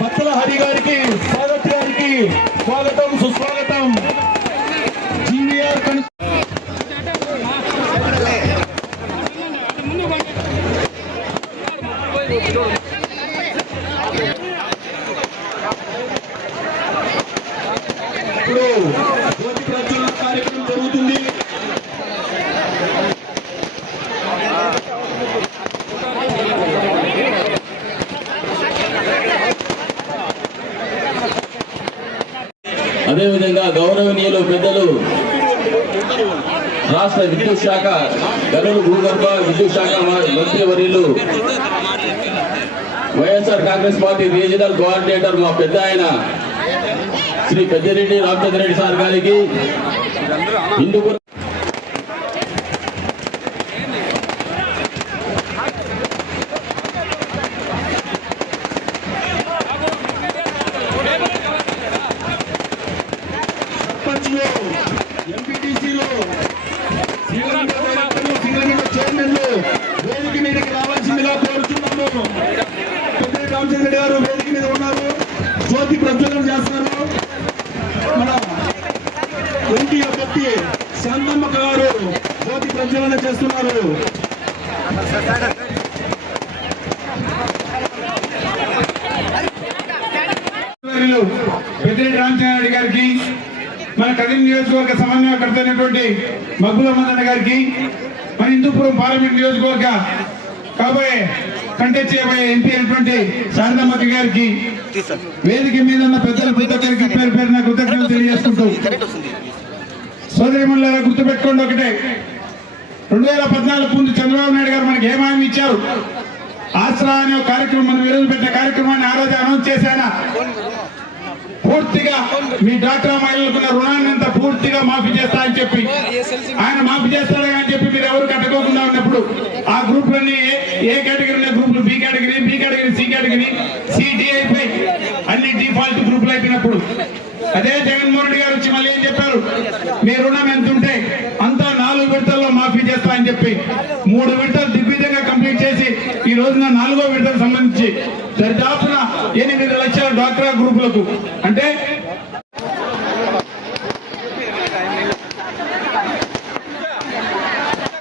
బత్తల హరి గారికి సారథి గారికి స్వాగతం సుస్వాగతం. జీవీఆర్ ఇప్పుడు జ్యోతి ప్రజ్వలన కార్యక్రమం జరుగుతుంది. అదేవిధంగా గౌరవనీయులు పెద్దలు రాష్ట్ర విద్యుత్ శాఖ గనులు భూగర్భ విద్యుత్ శాఖ మంత్రివర్యులు YSR Congress party regional coordinator మా పెద్ద ఆయన శ్రీ పెద్దిరెడ్డి రామచంద్రరెడ్డి సార్ గారికి హిందూపురం ఎంపీటీసీలు చైర్మన్లు వేదిక మీదకి రావాల్సిందిగా కోరుతున్నాము. పెద్దిరెడ్డి రామచంద్రరెడ్డి గారు వేదిక మీద ఉన్నారు, జ్యోతి ప్రజ్వలన చేస్తున్నారు. మన ఎంపీ అభ్యర్థి శాంతమ్మ గారు జ్యోతి ప్రజ్వలన చేస్తున్నారు. పెద్దిరెడ్డి రామచంద్రరెడ్డి గారికి, మన కదిరి నియోజకవర్గ సమన్వయకర్త అయినటువంటి మగ్గుల మదన్న గారికి, మన హిందూపురం పార్లమెంట్ నియోజకవర్గ కాబోయే కంటెస్ట్ చేయబోయే ఎంపీ అయినటువంటి శారదమ్మ గారికి, వేదిక మీద ఉన్న పెద్దల ప్రతి ఒక్కరికి పేరు పేరున కృతజ్ఞతలు తెలియజేసుకుంటూ, సోదరిమణులారా గుర్తుపెట్టుకోండి ఒకటే, 2014 ముందు చంద్రబాబు నాయుడు గారు మనకి ఏమామి ఇచ్చారు. ఆసరా అనే కార్యక్రమం మనం ఈరోజు పెట్టిన కార్యక్రమాన్ని ఆ రోజు అనౌన్స్ చేశానా, పూర్తిగా మీ డాక్టర్ మహిళలకున్న రుణాన్ని అంతా పూర్తిగా మాఫీ చేస్తా అని చెప్పి ఆయన మాఫీ చేస్తాడు అని చెప్పి మీరు ఎవరు కట్టుకోకుండా ఉన్నప్పుడు ఆ గ్రూపులన్నీ ఏ కేటగిరీ గ్రూపులు బి కేటగిరీ, సి కేటగిరీ, సిడిఐపై అన్ని డిఫాల్ట్ గ్రూపులు అయిపోయినప్పుడు అదే జగన్మోహన్ రెడ్డి గారు వచ్చి మళ్ళీ ఏం చెప్పారు, మీ రుణం ఎంత ఉంటే అంతా 4 విడతల్లో మాఫీ చేస్తా అని చెప్పి 3 విడతలు దిగ్విజయంగా కంప్లీట్ చేసి ఈ రోజున 4వ విడతకు సంబంధించి దరిదాపున 8 లక్షల డ్వాక్రా గ్రూపులకు అంటే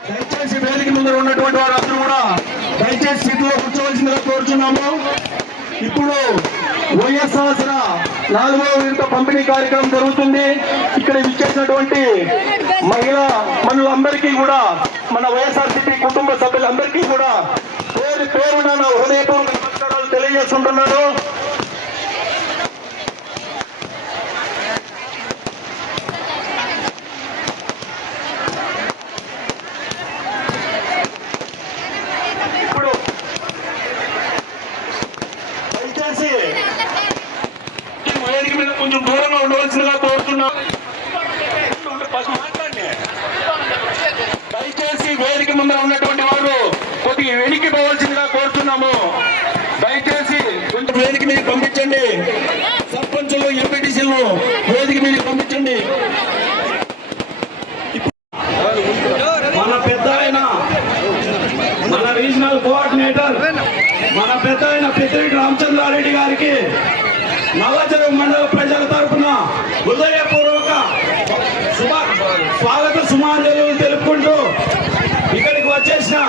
దయచేసి వేదిక ముందు ఉన్నటువంటి వారందరూ కూడా దయచేసి సీట్లో కూర్చోవలసిందిగా కోరుచున్నాము. ఇప్పుడు వైఎస్ఆర్ 4వ విడత పంపిణీ కార్యక్రమం జరుగుతుంది. ఇక్కడ విచ్చేసినటువంటి మహిళా మనులందరికీ కూడా, మన వైఎస్ఆర్సీపీ కుటుంబ సభ్యులందరికీ కూడా పేరు పేరున హృదయపూర్వక నమస్కారాలు తెలియజేస్తుంటున్నాను. ఇప్పుడు దయచేసి వేదిక మీద కొంచెం దూరంగా ఉండవలసిందిగా కోరుతున్నాం. దయచేసి వేదిక ముందర ఉన్నటువంటి వారు కొద్దిగా వెనక్కి పోవాల్సిందిగా కోరుతున్నాము. దయచేసి కొంచెం వేదిక మీద పంపించండి. సర్పంచులు, ఎంపీటీసీలను వేదిక మీద పంపించండి. మన పెద్ద ఆయన, మన రీజనల్ కోఆర్డినేటర్, మన పెద్ద ఆయన పెద్దిరెడ్డి రామచంద్రారెడ్డి గారికి నల్లచెరువు మండల ప్రజల తరఫున హృదయపూర్వక స్వాగత సుమాంజలు తెలుపుకుంటూ ఇక్కడికి వచ్చేసిన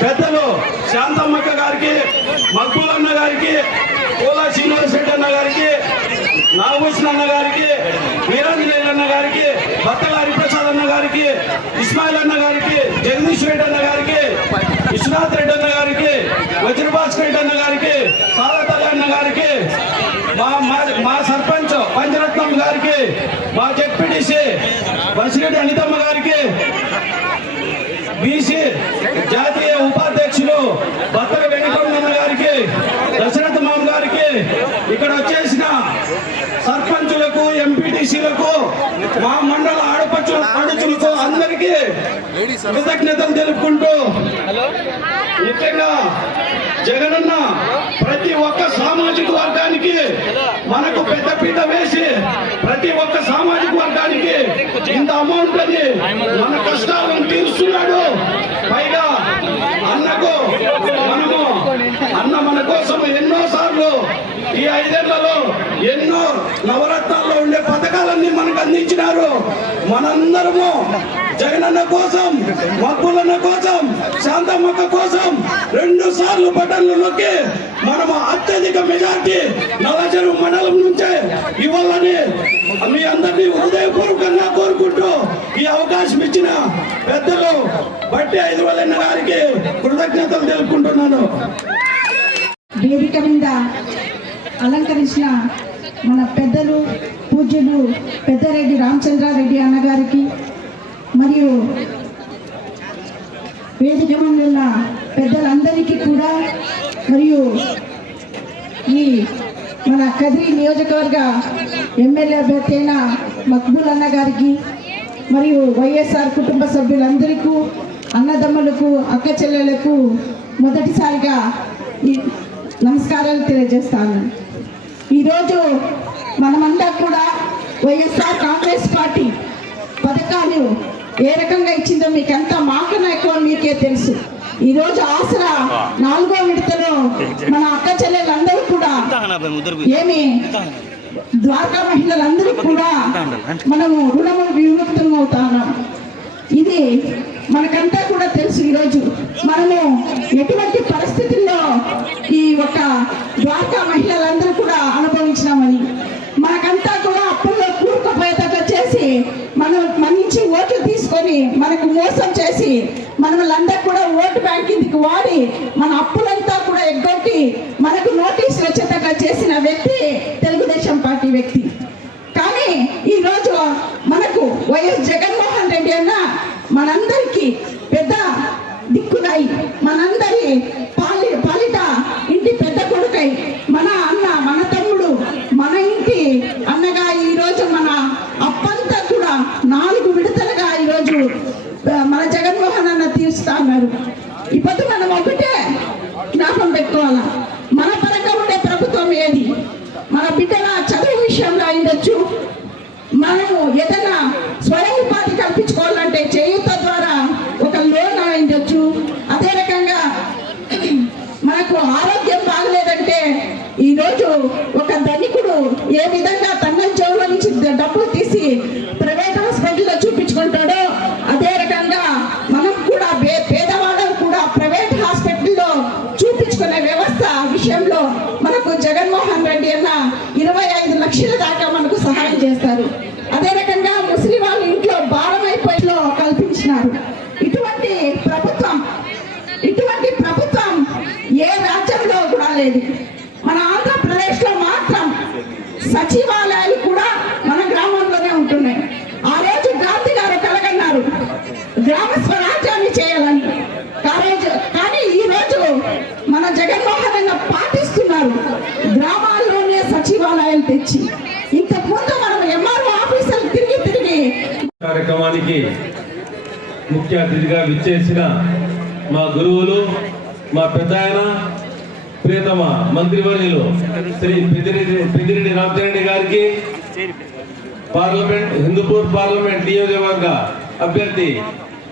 పెద్దలు శాంతమ్మక్క గారికి, మగ్గులన్న గారికి, కోలా శ్రీనివాసరెడ్డి అన్న గారికి, నాగభూషణ అన్న గారికి, వీరాంజనేయులు అన్న గారికి, బత్తల హరిప్రసాద్ అన్న గారికి, ఇస్మాయిల్ అన్న గారికి, జగదీష్ రెడ్డి అన్న గారికి, విశ్వనాథ్ రెడ్డి అన్న గారికి, వజ్రభాస్కర్ రెడ్డి అన్న గారికి, సారథి అన్న గారికి, మా సర్పంచ్ పంచరత్నం గారికి, మా జెడ్పీటీసీ బసిరెడ్డి అనితమ్మ గారికి, బీసీ జాతీయ ఉపాధ్యక్షులు బత్తల వెంకటరమణ గారికి, దశరథ మామ గారికి, ఇక్కడ వచ్చేసిన సర్పంచులకు, ఎంపీటీసీలకు, మా మండల ఆడపడుచులకు అందరికీ కృతజ్ఞతలు తెలుపుకుంటూ, ముఖ్యంగా జగనన్న ప్రతి ఒక్క సామాజిక వర్గానికి మనకు పెద్దపీట వేసి ప్రతి ఒక్క సామాజిక వర్గానికి ఇంత అమౌంట్ అని మన కష్టాలను తీరుస్తున్నాడు. పైగా అన్నకు మనము అన్న మన కోసం ఎన్నో సార్లు ఈ 5 ఏళ్లలో ఎన్నో నవరత్నాల్లో ఉండే పథకాలన్నీ మనకు అందించినారు. మనందరము జగనన్న కోసం, మక్కులన్న కోసం, శాంతమ్మక్క కోసం 2 సార్లు బటన్లు నొక్కి మనము అత్యధిక మెజార్టీ నల్లచెరువు మండలం నుంచే ఇవ్వాలని మీ అందరినీ హృదయపూర్వకంగా కోరుకుంటూ ఈ అవకాశం ఇచ్చిన పెద్దలు బట్టి ఐదువలన్న గారికి కృతజ్ఞతలు తెలుపుకుంటున్నాను. వేదిక మీద అలంకరించిన మన పెద్దలు పూజ్యులు పెద్దారెడ్డి రామచంద్రారెడ్డి అన్నగారికి మరియు వేదిక మీద ఉన్న పెద్దలందరికీ కూడా మరియు ఈ మన కదిరి నియోజకవర్గ ఎమ్మెల్యే అభ్యర్థి అయిన మక్బూల్ అన్న గారికి మరియు వైఎస్ఆర్ కుటుంబ సభ్యులందరికీ, అన్నదమ్ములకు, అక్క చెల్లెలకు మొదటిసారిగా ఈ నమస్కారాలు తెలియజేస్తాను. ఈరోజు మనమంతా కూడా వైఎస్ఆర్ కాంగ్రెస్ పార్టీ పథకాలు ఏ రకంగా ఇచ్చిందో మీకంతా మాకన్నా ఎక్కువ మీకే తెలుసు. ఈరోజు ఆసరా 4వ విడతలో మన అక్క చెల్లెలందరూ కూడా ఏమి ద్వారకా మహిళలందరూ కూడా మనము రుణము విముక్తం అవుతాము. ఇది మనకంతా కూడా తెలుసు. ఈరోజు మనము ఎటువంటి పరిస్థితుల్లో ఈ ఒక ద్వారకా మహిళలందరూ కూడా అనుభవించినామని, మనకంతా కూడా అప్పుల్లో కూరుకుపోయేటట్టు చేసి మనం మన నుంచి ఓట్లు తీసుకొని మనకు మోసం చేసి మనలందరూ కూడా ఓటు బ్యాంక్ కిందికి వాడి మన అప్పులంతా కూడా ఎగ్గొట్టి మనకు నోటీసులు వచ్చేటట్టు చేసిన వ్యక్తి తెలుగుదేశం పార్టీ వ్యక్తి. కానీ ఈరోజు మనకు వైఎస్ జగన్మోహన్ రెడ్డి అన్న మనందరికీ పెద్ద దిక్కునై, మనందరి పాలిట ఇంటి పెద్ద కొడుకై, మన అన్న, మన తమ్ముడు, మన ఇంటి అన్నగా ఈరోజు మన అప్పంతా కూడా 4 విడతలుగా ఈరోజు మన జగన్మోహన్ అన్న తీరుస్తా ఉన్నారు. ఇప్పుడు మనం ఒకటే జ్ఞాపకం పెట్టుకోవాలా, మన పరంగా ఉండే ప్రభుత్వం ఏది? మన బిడ్డల చదువు విషయంలో అయిండొచ్చు, మనము ఏదైనా స్వయం ఉపాధి కల్పించుకోవాలంటే చేయూత ద్వారా ఒక లోన్ అయిండొచ్చు, అదే రకంగా మనకు ఆరోగ్యం బాగలేదంటే ఈరోజు ఒక ధనికుడు ఏ విధంగా తన జోబుల నుంచి డబ్బులు తీసి ప్రైవేట్ హాస్పిటల్లో చూపించుకుంటాడో అదే రకంగా మనం కూడా పేదవాళ్ళం కూడా ప్రైవేట్ హాస్పిటల్లో చూపించుకునే వ్యవస్థ విషయంలో మనకు జగన్మోహన్ రెడ్డి అన్న 25 లక్షల దాకా మనకు సహాయం చేస్తారు. అదే రకంగా ముస్లిం వాళ్ళ ఇంట్లో భారమైపోయిలో కల్పించినారు. ఇటువంటి ప్రభుత్వం ఏ రాజ్యంలో కూడా లేదు. మన ఆంధ్రప్రదేశ్లో మాత్రం సచివాలయాలు కూడా మన గ్రామంలోనే ఉంటున్నాయి. ఆ రోజు గాంధీ గారు కలగన్నారు గ్రామ స్వరాజ్యాన్ని చేయాలని. కానీ ఈ రోజు మన జగన్మోహన్ అన్న పాటిస్తున్నారు గ్రామాల్లోనే సచివాలయాలు తెచ్చి. ఇంతకుముందు మనం ఎంఆర్ఓ ఆఫీసులు తిరిగి కార్యక్రమానికి ముఖ్య అతిథిగా విచ్చేసిన మా గురువులు, మా పెద్దాయన, ప్రియతమ మంత్రివర్యులు శ్రీ పెద్దిరెడ్డి రామచంద్రారెడ్డి గారికి, హిందూపూర్ పార్లమెంట్ నియోజకవర్గ అభ్యర్థి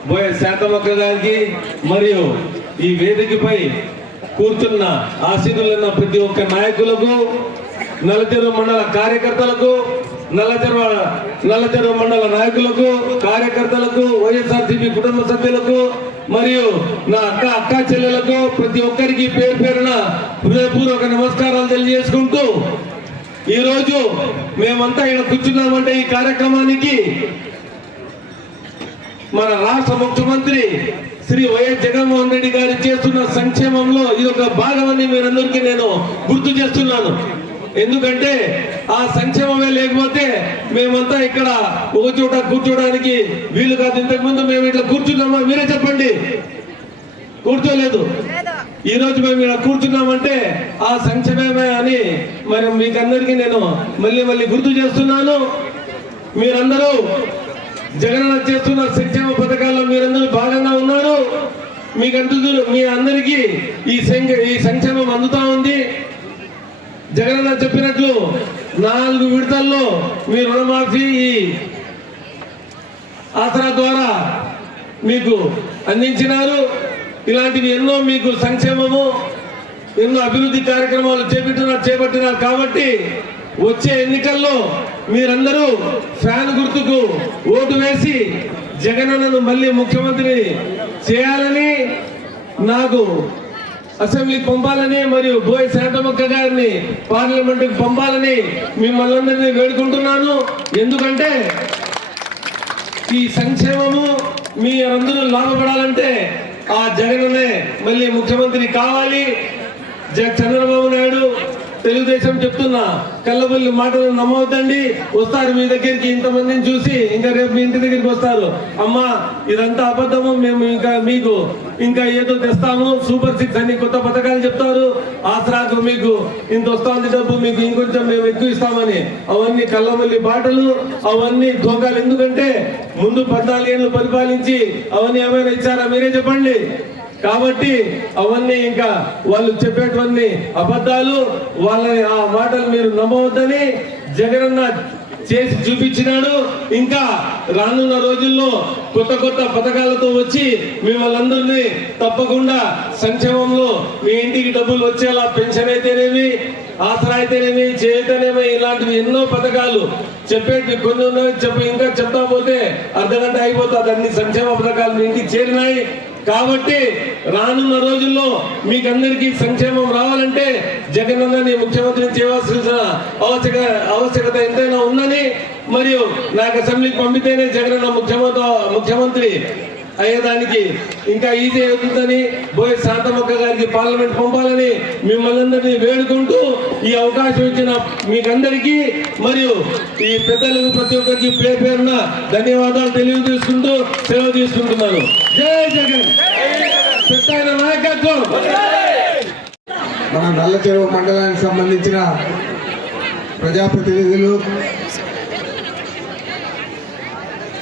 బోయ శాంతమ్మక్క గారికి, మరియు ఈ వేదికపై కూర్చున్న ఆశీనులున్న ప్రతి ఒక్క నాయకులకు, నల్లచెరువు మండల కార్యకర్తలకు, నల్లచెరువు మండల నాయకులకు, కార్యకర్తలకు, వైఎస్ఆర్సీపీ కుటుంబ సభ్యులకు మరియు నా అక్క చెల్లెలకు ప్రతి ఒక్కరికి పేరు పేరున హృదయపూర్వక నమస్కారాలు తెలియజేసుకుంటూ, ఈరోజు మేమంతా ఇక్కడ కూర్చున్నామంటే ఈ కార్యక్రమానికి మన రాష్ట్ర ముఖ్యమంత్రి శ్రీ వైఎస్ జగన్మోహన్ రెడ్డి గారు చేస్తున్న సంక్షేమంలో ఇది ఒక భాగమని మీరందరికీ నేను గుర్తు చేస్తున్నాను. ఎందుకంటే ఆ సంక్షేమమే లేకపోతే మేమంతా ఇక్కడ ఒక చోట కూర్చోడానికి వీలు కాదు. ఇంతకుముందు మేము ఇట్లా కూర్చున్నామా? మీరే చెప్పండి. కూర్చోలేదు. ఈ రోజు మేము ఇక్కడ కూర్చున్నామంటే ఆ సంక్షేమమే అని మరి మీకందరికీ నేను మళ్ళీ గుర్తు చేస్తున్నాను. మీరందరూ జగనన్న చేస్తున్న సంక్షేమ పథకాల్లో మీరందరూ భాగంగా ఉన్నారు. మీ అందరికీ ఈ సంక్షేమం అందుతా ఉంది. జగనన్న చెప్పినట్లు 4 విడతల్లో మీ రుణమాఫీ ఈ ఆసరా ద్వారా మీకు అందించినారు. ఇలాంటివి ఎన్నో మీకు సంక్షేమము ఎన్నో అభివృద్ధి కార్యక్రమాలు చేపట్టినారు కాబట్టి వచ్చే ఎన్నికల్లో మీరందరూ ఫ్యాన్ గుర్తుకు ఓటు వేసి జగనన్నను మళ్ళీ ముఖ్యమంత్రి చేయాలని, నాకు అసెంబ్లీకి పంపాలని మరియు బోయ శాంతమక్క గారిని పార్లమెంటుకు పంపాలని మిమ్మల్ని అందరినీ వేడుకుంటున్నాను. ఎందుకంటే ఈ సంక్షేమము మీ అందరూ లాభపడాలంటే ఆ జగనన్నే మళ్ళీ ముఖ్యమంత్రి కావాలి. చంద్రబాబు నాయుడు తెలుగుదేశం చెప్తున్నా కళ్ళబుల్లి మాటలు నమ్మవద్దండి. వస్తారు మీ దగ్గరికి, ఇంతమందిని చూసి ఇంకా రేపు మీ ఇంటి దగ్గరికి వస్తారు, అమ్మా ఇదంతా అబద్ధము, మేము ఇంకా మీకు ఇంకా ఏదో తెస్తాము, సూపర్ 6 అని కొత్త పథకాలు చెప్తారు, ఆసరాకు మీకు ఇంత వస్తుంది డబ్బు, మీకు ఇంకొంచెం మేము ఎక్కువ ఇస్తామని. అవన్నీ కళ్ళబుల్లి బాటలు, అవన్నీ ధోకాలు. ఎందుకంటే ముందు 14 ఏళ్ళు పరిపాలించి అవన్నీ ఏమైనా ఇచ్చారా మీరే చెప్పండి. కాబట్టి అవన్నీ ఇంకా వాళ్ళు చెప్పేటువంటి అబద్ధాలు, వాళ్ళని ఆ మాటలు మీరు నమ్మవద్దని జగనన్న చేసి చూపించినాడు. ఇంకా రానున్న రోజుల్లో కొత్త పథకాలతో వచ్చి మిమ్మల్ని అందరినీ తప్పకుండా సంక్షేమంలో మీ ఇంటికి డబ్బులు వచ్చేలా, పెన్షన్ అయితేనేమి, ఆసరా అయితేనేమి, చేయటనేమి, ఇలాంటివి ఎన్నో పథకాలు చెప్పేటి కొన్ని ఉన్నాయి. ఇంకా చెప్తా పోతే అర్ధగంట అయిపోతుంది. అన్ని సంక్షేమ పథకాలు మీ ఇంటికి చేరినాయి. కాబట్టి రానున్న రోజుల్లో మీకందరికీ సంక్షేమం రావాలంటే జగనన్నని ముఖ్యమంత్రిని చేయవలసిన ఆవశ్యకత ఎంతైనా ఉందని, మరియు నాకు అసెంబ్లీకి పంపితేనే జగనన్న ముఖ్యమంత్రి అయ్యేదానికి ఇంకా ఈజీ అవుతుందని, బోయ శాంతమక్క గారికి పార్లమెంట్ పంపాలని మిమ్మల్ని అందరినీ వేడుకుంటూ ఈ అవకాశం ఇచ్చిన మీకందరికీ మరియు ఈ పెద్దలకు ప్రతి ఒక్కరికి పేరున ధన్యవాదాలు తెలియజేసుకుంటూ సెలవు తీసుకుంటున్నాను. జై జగన్. పెద్ద నాయకత్వం. మన నల్లచెరువు మండలానికి సంబంధించిన ప్రజాప్రతినిధులు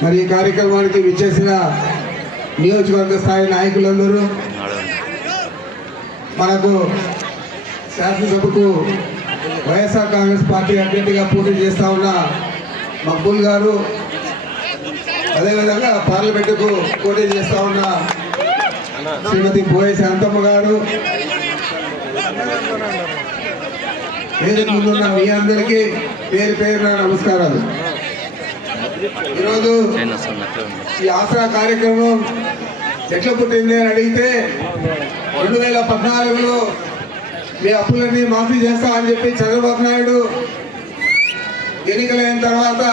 మరి ఈ కార్యక్రమానికి విచ్చేసిన నియోజకవర్గ స్థాయి నాయకులందరూ, మనకు శాసనసభకు వైఎస్ఆర్ కాంగ్రెస్ పార్టీ అభ్యర్థిగా పోటీ చేస్తా ఉన్న మక్బూల్ గారు, అదేవిధంగా పార్లమెంటుకు పోటీ చేస్తా ఉన్న శ్రీమతి బోయ శాంతమ్మ గారు, వేదిక ముందున్న మీ అందరికీ పేరున నమస్కారాలు. ఈరోజు ఈ ఆసరా కార్యక్రమం ఎట్లా పుట్టింది అని అడిగితే 2014లో మీ అప్పులన్నీ మాఫీ చేస్తా అని చెప్పి చంద్రబాబు నాయుడు ఎన్నికలైన తర్వాత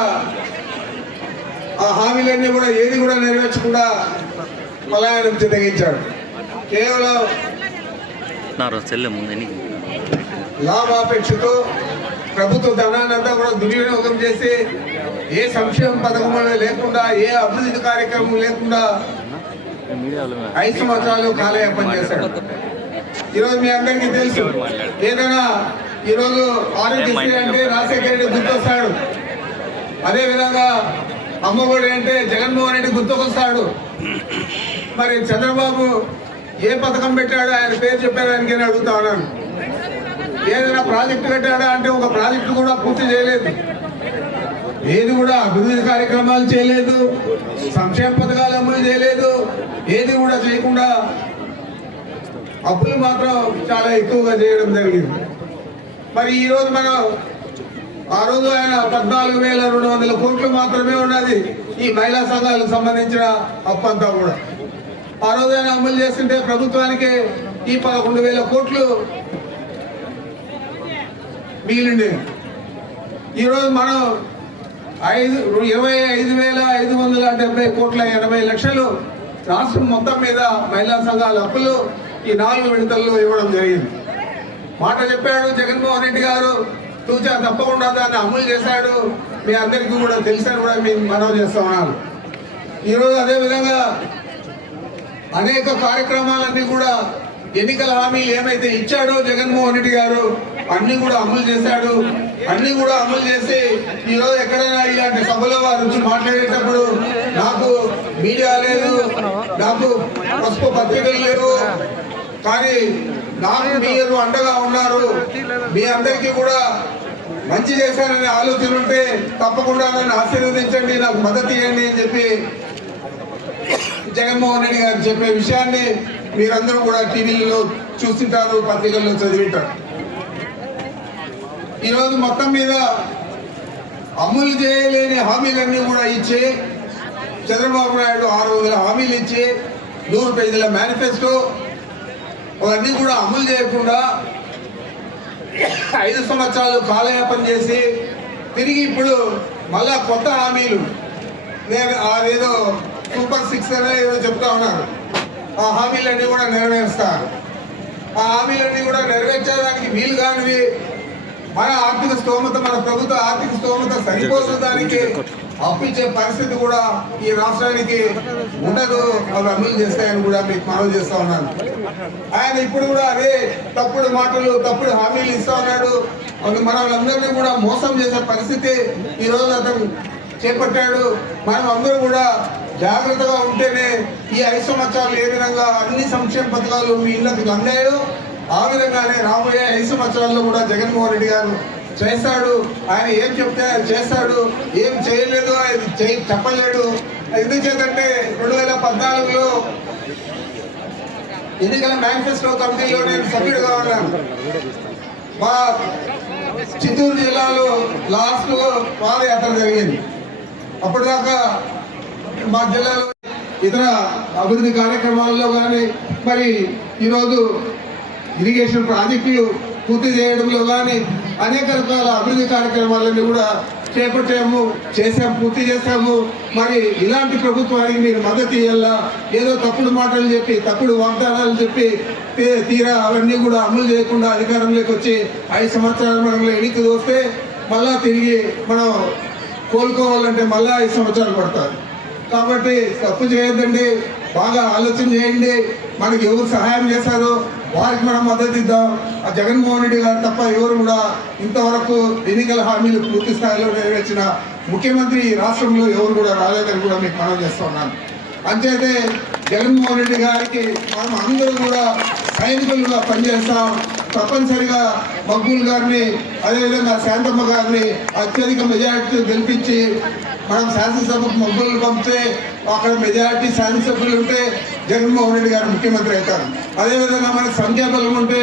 ఆ హామీలన్నీ కూడా ఏది కూడా నెరవేర్చకుండా పలాయనం చిత్తగించాడు. కేవలం లాభాపేక్షతో ప్రభుత్వ ధనాన్ని అంతా కూడా దుర్వినియోగం చేసి ఏ సంక్షేమ పథకం లేకుండా, ఏ అభివృద్ధి కార్యక్రమం లేకుండా 5 సంవత్సరాలు కాలయాపన చేశాడు. ఈరోజు మీ అందరికీ తెలుసు, ఏదైనా ఈరోజు ఆరోగ్యశ్రీ అంటే రాజశేఖర రెడ్డి గుర్తొస్తాడు, అదేవిధంగా అమ్మఒడి అంటే జగన్మోహన్ రెడ్డి గుర్తుకొస్తాడు. మరి చంద్రబాబు ఏ పథకం పెట్టాడో ఆయన పేరు చెప్పేదానికి నేను అడుగుతా ఉన్నాను. ఏదైనా ప్రాజెక్టు కట్టాడా అంటే ఒక ప్రాజెక్టు కూడా పూర్తి చేయలేదు, ఏది కూడా అభివృద్ధి కార్యక్రమాలు చేయలేదు, సంక్షేమ పథకాలు అమలు చేయలేదు, ఏది కూడా చేయకుండా అప్పులు మాత్రం చాలా ఎక్కువగా చేయడం జరిగింది. మరి ఈరోజు మనం ఆ రోజు ఆయన 14,200 కోట్లు మాత్రమే ఉన్నది ఈ మహిళా సంఘాలకు సంబంధించిన అప్పు అంతా కూడా. ఆ రోజు ఆయన అమలు చేస్తుంటే ప్రభుత్వానికి ఈ 11,000 కోట్లు మిగిలింది. ఈరోజు మనం 25,570 కోట్ల 80 లక్షలు రాష్ట్రం మొత్తం మీద మహిళా సంఘాల అప్పులు ఈ 4 విడతల్లో ఇవ్వడం జరిగింది. మాట చెప్పాడు జగన్మోహన్ రెడ్డి గారు, తూచా తప్పకుండా దాన్ని అమలు చేశాడు. మీ అందరికీ కూడా తెలుసని కూడా మేము మనవి చేస్తా ఉన్నారు. ఈరోజు అదేవిధంగా అనేక కార్యక్రమాలన్నీ కూడా ఎన్నికల హామీలు ఏమైతే ఇచ్చాడో జగన్మోహన్ రెడ్డి గారు అన్ని కూడా అమలు చేశాడు. అన్ని కూడా అమలు చేసి ఈరోజు ఎక్కడైనా ఇలాంటి సభలో వారు వచ్చి మాట్లాడేటప్పుడు నాకు మీడియా లేదు, నాకు పసుపు పత్రికలు లేవు, కానీ నాకు మీరు అండగా ఉన్నారు, మీ అందరికీ కూడా మంచి చేశాననే ఆలోచన ఉంటే తప్పకుండా నన్ను ఆశీర్వదించండి, నాకు మద్దతు ఇవ్వండి అని చెప్పి జగన్మోహన్ రెడ్డి గారు చెప్పే విషయాన్ని మీరందరూ కూడా టీవీలలో చూస్తుంటారు, పత్రికల్లో చదివింటారు. ఈరోజు మొత్తం మీద అమలు చేయలేని హామీలన్నీ కూడా ఇచ్చి చంద్రబాబు నాయుడు 600 హామీలు ఇచ్చి 100 పేజీల మేనిఫెస్టో అవన్నీ కూడా అమలు చేయకుండా 5 సంవత్సరాలు కాలయాపన చేసి తిరిగి ఇప్పుడు మళ్ళా కొత్త హామీలు నేను అదేదో సూపర్ 6 అనే ఏదో చెప్తా ఉన్నారు. ఆ హామీలన్నీ కూడా నెరవేరుస్తారు. ఆ హామీలన్నీ కూడా నెరవేర్చడానికి వీలు కానివి మన ఆర్థిక స్తోమత, మన ప్రభుత్వ ఆర్థిక స్తోమత సరిపోదు, దానికి అప్పిచ్చే పరిస్థితి కూడా ఈ రాష్ట్రానికి ఉండదు. అవి అమలు చేస్తాయని కూడా మీకు మనవి చేస్తా ఉన్నాను. ఆయన ఇప్పుడు కూడా అదే తప్పుడు మాటలు, తప్పుడు హామీలు ఇస్తా ఉన్నాడు. మనల్ని కూడా మోసం చేసే పరిస్థితి ఈరోజు అతను చేపట్టాడు. మనం అందరూ కూడా జాగ్రత్తగా ఉంటేనే ఈ 5 సంవత్సరాలు ఏ విధంగా అన్ని సంక్షేమ పథకాలు మీ ఇళ్ళకి అందాయో ఆ విధంగానే రాబోయే 5 సంవత్సరాల్లో కూడా జగన్మోహన్ రెడ్డి గారు చేస్తాడు. ఆయన ఏం చెప్తే చేస్తాడు, ఏం చేయలేదు అది చెప్పలేడు. ఎందుచేతంటే 2014లో ఎన్నికల మేనిఫెస్టో కమిటీలో నేను సభ్యుడిగా ఉన్నాను. మా చిత్తూరు జిల్లాలో లాస్ట్ పాదయాత్ర జరిగింది. అప్పటిదాకా మా జిల్లాలో ఇతర అభివృద్ధి కార్యక్రమాల్లో కానీ, మరి ఈరోజు ఇరిగేషన్ ప్రాజెక్టులు పూర్తి చేయడంలో కానీ అనేక రకాల అభివృద్ధి కార్యక్రమాలన్నీ కూడా చేసాము, పూర్తి చేశాము. మరి ఇలాంటి ప్రభుత్వానికి మీరు మద్దతు ఇవ్వాలా? ఏదో తప్పుడు మాటలు చెప్పి, తప్పుడు వాగ్దానాలు చెప్పి తీరా అవన్నీ కూడా అమలు చేయకుండా అధికారంలోకి వచ్చి 5 సంవత్సరాలు మనలో ఎన్నిక వస్తే మళ్ళా తిరిగి మనం కోలుకోవాలంటే మళ్ళా 5 సంవత్సరాలు పడతారు. కాబట్టి తప్పు చేయొద్దండి, బాగా ఆలోచన చేయండి. మనకి ఎవరు సహాయం చేశారో వారికి మనం మద్దతు ఇద్దాం. ఆ జగన్మోహన్ రెడ్డి గారు తప్ప ఎవరు కూడా ఇంతవరకు ఎన్నికల హామీలు పూర్తి స్థాయిలో నెరవేర్చిన ముఖ్యమంత్రి ఈ రాష్ట్రంలో ఎవరు కూడా రాలేదని కూడా మీకు మనం చేస్తూ ఉన్నాను. అంచేతే జగన్మోహన్ రెడ్డి గారికి మనం అందరూ కూడా సైనికులుగా పనిచేస్తాం. తప్పనిసరిగా మక్బూల్ గారిని, అదేవిధంగా శాంతమ్మ గారిని అత్యధిక మెజారిటీ గెలిపించి మనం శాసనసభకు మక్బూల్ పంపితే అక్కడ మెజారిటీ శాసనసభ్యులు ఉంటే జగన్మోహన్ రెడ్డి గారు ముఖ్యమంత్రి అవుతారు. అదేవిధంగా మనకు సంఖ్యాబలం ఉంటే